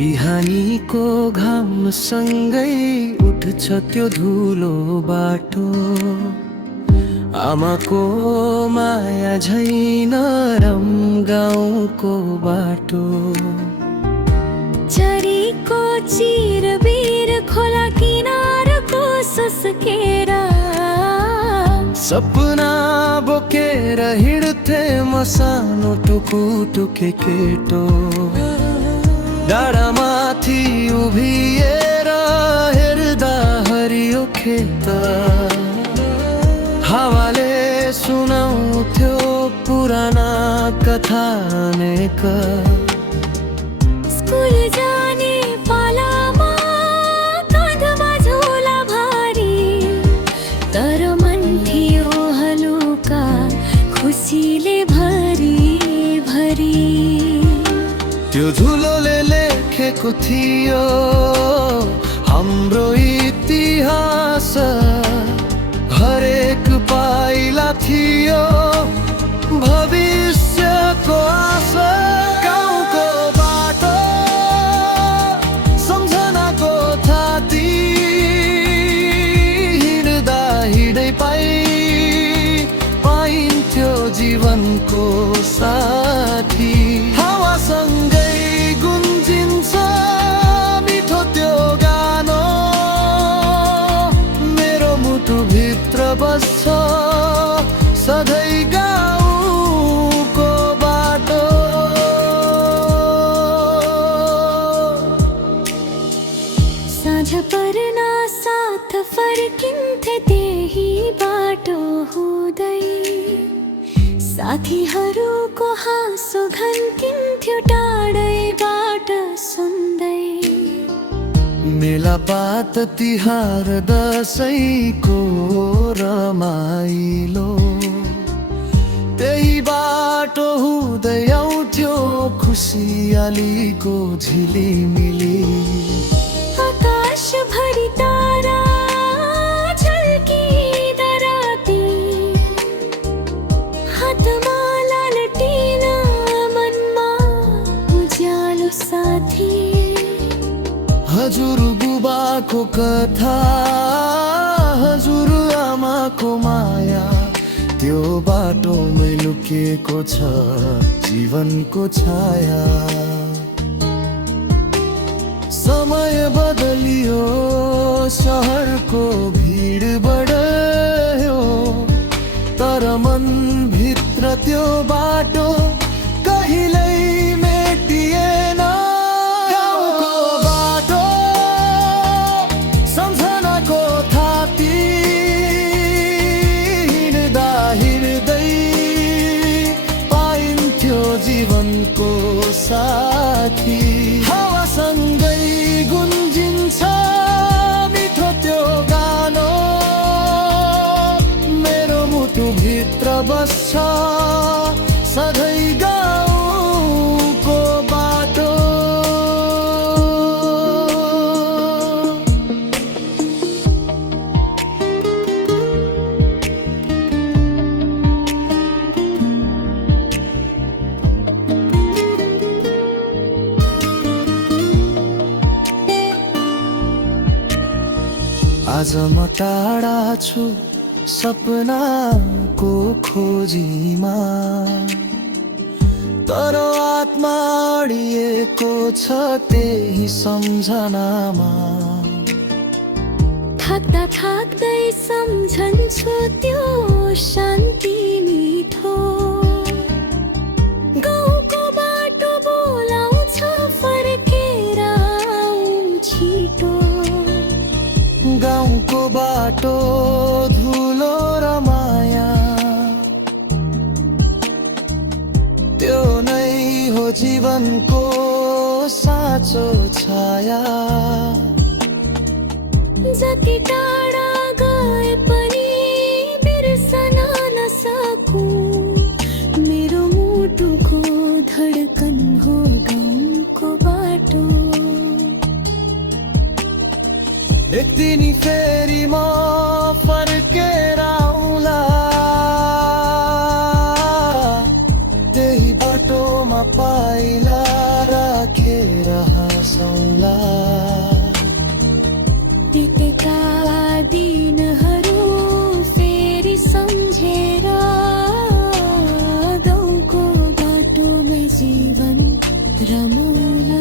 बिहानीको घामसँगै उठ्छ त्यो धुलो बाटो। आमाको माया झैँ नरम गाउँको बाटो। झरीको चिरबिर खोला किनारको सुस्केर सपना बोकेर हिँड्थे म सानो टुकुटुके केटो। डाँडामाथि उभिएर हेर्दा हरियो खेत, हावाले सुनाउँथ्यो पुराना कथा अनेक। स्कुल जाने पालामा काँधमा झोला भारी, तर मन थियो हलुका खुसीले भरी भरी। त्यो धुलोले लेखेको थियो हाम्रो इतिहास, हरेक पाइला थियो भविष्यको आशा। गाउँको बाटो सम्झनाको थाती, हिँड्दा हिँडै पाइन्थ्यो जीवनको साथी। हावासँगै गुन्जिन्छ मिठो त्यो गानो, मेरो मुटुभित्र बस्छ सधैँ गाउँको बाटो। साँझ पर्न साथ फर्किन्थे त्यही बाटो हुँदै, साथीहरूको हाँसो घन्किन्थ्यो टाढैबाट सुन्दै। मेलापात तिहार दसैँको रमाइलो, त्यही बाटो हुँदै आउँथ्यो खुसियालीको झिलिमिली। आकाशभरि तारा झल्किँदा राति, हातमा लालटिन मनमा उज्यालो साथी। हजुर बुबाको कथा, हजुर आमाको माया, त्यो बाटोमै लुकेको छ जीवनको छाया। समय बदलियो, सहरको भिड बढ्यो, तर मनभित्र त्यो बाटो कहिल्यै मेटिएन। गाउँको बाटो सम्झनाको थाती, हिँड्दा हिँड्दै पाइन्थ्यो जीवनको साथी। हावासँगै गुन्जिन्छ मिठो त्यो गानो, मेरो मुटुभित्र बस्छ सधैँ गाउँको बाटो। आज म टाढा छु सपनाको खोजीमा, तर आत्मा अडिएको छ त्यही सम्झनामा। थाक्दा थाक्दै सम्झन्छु त्यो शान्ति मिठो, गाउँको बाटो बोलाउँछ फर्केर आऊ छिटो। गाउँको बाटो धुलो र माया, त्यो नै हो जीवनको साँचो छाया। जति टाढा गए पनि बिर्सन नसकूं, मेरो मुटुको धडकन हो गाउँको बाटो। एक दिन फेरि म फर्केर आउँला, त्यही बाटोमा पाइला राखेर। हँसौला बितेका दिनहरू फेरि सम्झेर गाउँको बाटोमै जीवन रमौला